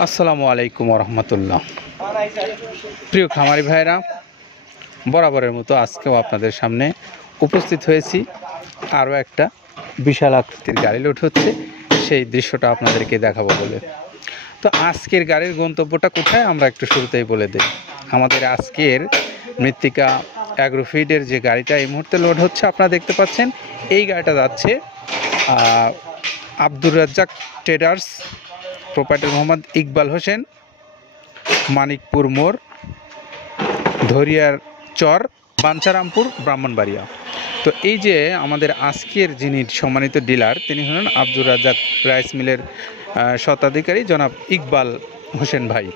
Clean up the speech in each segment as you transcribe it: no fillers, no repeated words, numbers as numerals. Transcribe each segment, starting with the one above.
আসসালামু আলাইকুম রহমতুল্লাহ। প্রিয় খামারি ভাইরা, বরাবরের মতো আজকেও আপনাদের সামনে উপস্থিত হয়েছি। আরও একটা বিশাল আকৃতির গাড়ি লোড হচ্ছে, সেই দৃশ্যটা আপনাদেরকে দেখাবো বলে। তো আজকের গাড়ির গন্তব্যটা কোথায় আমরা একটু শুরুতেই বলে দিই। আমাদের আজকের মৃত্তিকা অ্যাগ্রোফিডের যে গাড়িটা এই মুহূর্তে লোড হচ্ছে আপনারা দেখতে পাচ্ছেন, এই গাড়িটা যাচ্ছে আব্দুর রাজ্জাক ট্রেডার্স, প্রোপাইটার মোহাম্মদ ইকবাল হোসেন, মানিকপুর মোড়, ধরিয়ার চর, বাঞ্ছারামপুর, ব্রাহ্মণবাড়িয়া। তো এই যে আমাদের আজকের যিনি সম্মানিত ডিলার, তিনি হলেন আব্দুর রাজ্জাক রাইস মিলের স্বত্বাধিকারী জনাব ইকবাল হোসেন ভাই।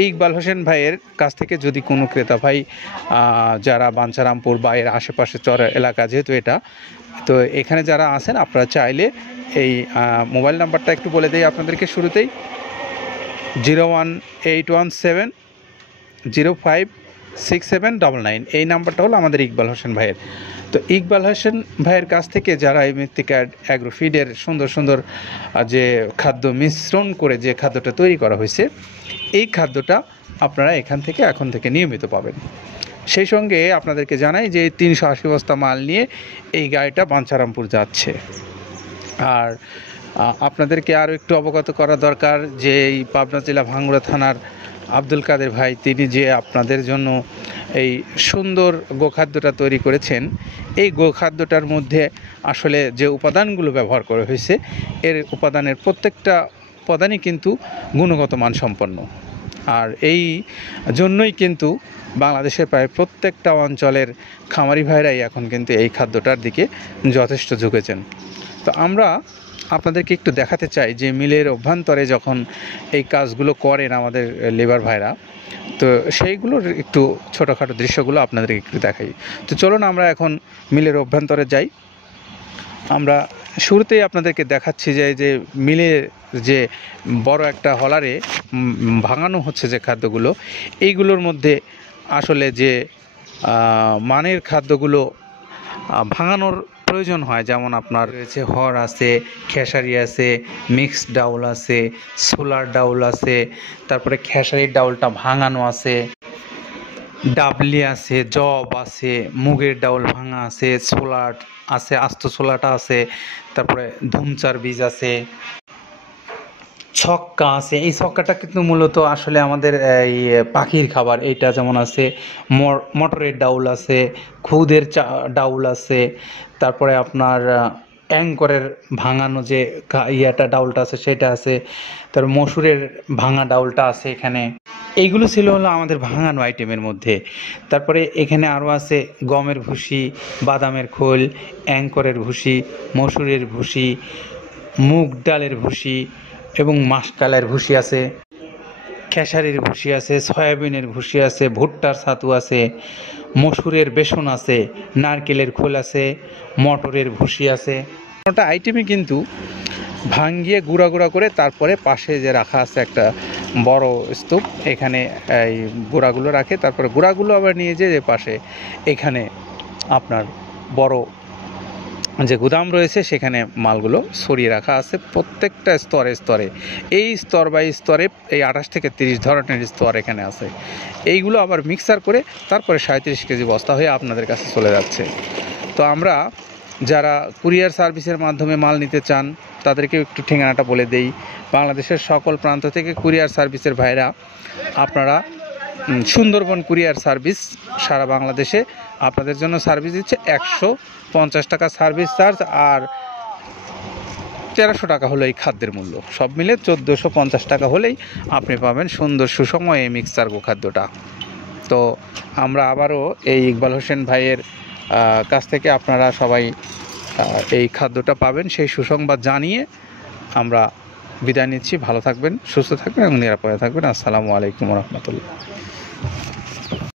এই ইকবাল হোসেন ভাইয়ের কাছ থেকে যদি কোনো ক্রেতা ভাই যারা বাঞ্ছারামপুর বা এর আশেপাশে চর এলাকা, যেহেতু এটা, তো এখানে যারা আছেন আপনারা চাইলে এই মোবাইল নাম্বারটা একটু বলে দেই আপনাদেরকে শুরুতেই, 01817056799। এই নাম্বারটা হলো আমাদের ইকবাল হোসেন ভাইয়ের। তো ইকবাল হোসেন ভাইয়ের কাছ থেকে যারা এই মৃত্তিকা অ্যাগ্রোফিডের সুন্দর সুন্দর যে খাদ্য মিশ্রণ করে যে খাদ্যটা তৈরি করা হয়েছে, এই খাদ্যটা আপনারা এখান থেকে এখন থেকে নিয়মিত পাবেন। সেই সঙ্গে আপনাদেরকে জানাই যে 380 বস্তা মাল নিয়ে এই গাড়িটা বাঞ্ছারামপুর যাচ্ছে। আর আপনাদেরকে আরও একটু অবগত করা দরকার যে এই পাবনা জেলা ভাঙ্গুড়া থানার আব্দুল কাদের ভাই, তিনি যে আপনাদের জন্য এই সুন্দর গোখাদ্যটা তৈরি করেছেন, এই গোখাদ্যটার মধ্যে আসলে যে উপাদানগুলো ব্যবহার করা হয়েছে, এর উপাদানের প্রত্যেকটা উপাদানই কিন্তু গুণগত মানসম্পন্ন। আর এই জন্যই কিন্তু বাংলাদেশের প্রায় প্রত্যেকটা অঞ্চলের খামারি ভাইরাই এখন কিন্তু এই খাদ্যটার দিকে যথেষ্ট ঝুঁকেছেন। তো আমরা আপনাদেরকে একটু দেখাতে চাই যে মিলের অভ্যন্তরে যখন এই কাজগুলো করেন আমাদের লেবার ভাইরা, তো সেইগুলোর একটু ছোটোখাটো দৃশ্যগুলো আপনাদেরকে একটু দেখাই। তো চলুন আমরা এখন মিলের অভ্যন্তরে যাই। আমরা শুরুতেই আপনাদেরকে দেখাচ্ছি যে মিলের যে বড় একটা হলারে ভাঙানো হচ্ছে যে খাদ্যগুলো, এইগুলোর মধ্যে আসলে যে মানের খাদ্যগুলো ভাঙানোর প্রয়োজন হয়, যেমন আপনার রয়েছে হর আছে, খেসারি আছে, মিক্সড ডাউল আছে, সোলার ডাউল আছে, তারপরে খেসারির ডাউলটা ভাঙানো আছে, ডাবলি আছে, জব আছে, মুগের ডাউল ভাঙা আছে, সোলার আছে, আস্ত সোলাটা আছে, তারপরে ধুমচার বীজ আছে, ছক্কা আছে। এই ছক্কাটা কিন্তু মূলত আসলে আমাদের এই পাখির খাবার। এইটা যেমন আছে, মটরের ডাউল আছে, খুদের ডাউল আছে, তারপরে আপনার অ্যাঙ্করের ভাঙানো যে ইয়াটা ডাউলটা আছে সেটা আছে, তারপর মসুরের ভাঙা ডাউলটা আছে এখানে। এইগুলো ছিল হলো আমাদের ভাঙানো আইটেমের মধ্যে। তারপরে এখানে আরও আছে গমের ভুসি, বাদামের খোল, অ্যাঙ্করের ভুসি, মসুরের ভুসি, মুগ ডালের ভুসি এবং মাসকালের ভুসি আছে, খেসারির ভুসি আছে, সয়াবিনের ভুসি আছে, ভুট্টার ছাতু আছে, মসুরের বেসন আছে, নারকেলের খোল আছে, মটরের ভুসি আছে। কোনোটা আইটেমই কিন্তু ভাঙিয়ে গুঁড়া গুঁড়া করে তারপরে পাশে যে রাখা আছে একটা বড় স্তূপ, এখানে এই গুঁড়াগুলো রাখে, তারপরে গুঁড়াগুলো আবার নিয়ে যে পাশে এখানে আপনার বড় যে গুদাম রয়েছে সেখানে মালগুলো সরিয়ে রাখা আছে প্রত্যেকটা স্তরে স্তরে। এই স্তর বাই স্তরে এই 28 থেকে 30 ধরনের স্তর এখানে আছে। এইগুলো আবার মিক্সার করে তারপরে 37 কেজি বস্তা হয়ে আপনাদের কাছে চলে যাচ্ছে। তো আমরা যারা কুরিয়ার সার্ভিসের মাধ্যমে মাল নিতে চান তাদেরকেও একটু ঠিকানাটা বলে দেই। বাংলাদেশের সকল প্রান্ত থেকে কুরিয়ার সার্ভিসের ভাইরা আপনারা সুন্দরবন কুরিয়ার সার্ভিস সারা বাংলাদেশে আপনাদের জন্য সার্ভিস দিচ্ছে। 150 টাকা সার্ভিস চার্জ আর 1300 টাকা হলো এই খাদ্যের মূল্য। সব মিলে 1450 টাকা হলেই আপনি পাবেন সুন্দর সুষম এই মিক্সচার গোখাদ্যটা। তো আমরা আবারও এই ইকবাল হোসেন ভাইয়ের কাছ থেকে আপনারা সবাই এই খাদ্যটা পাবেন সেই সুসংবাদ জানিয়ে আমরা বিদায় নিচ্ছি। ভালো থাকবেন, সুস্থ থাকবেন এবং নিরাপদে থাকবেন। আসসালামু আলাইকুম রহমতুল্লাহ।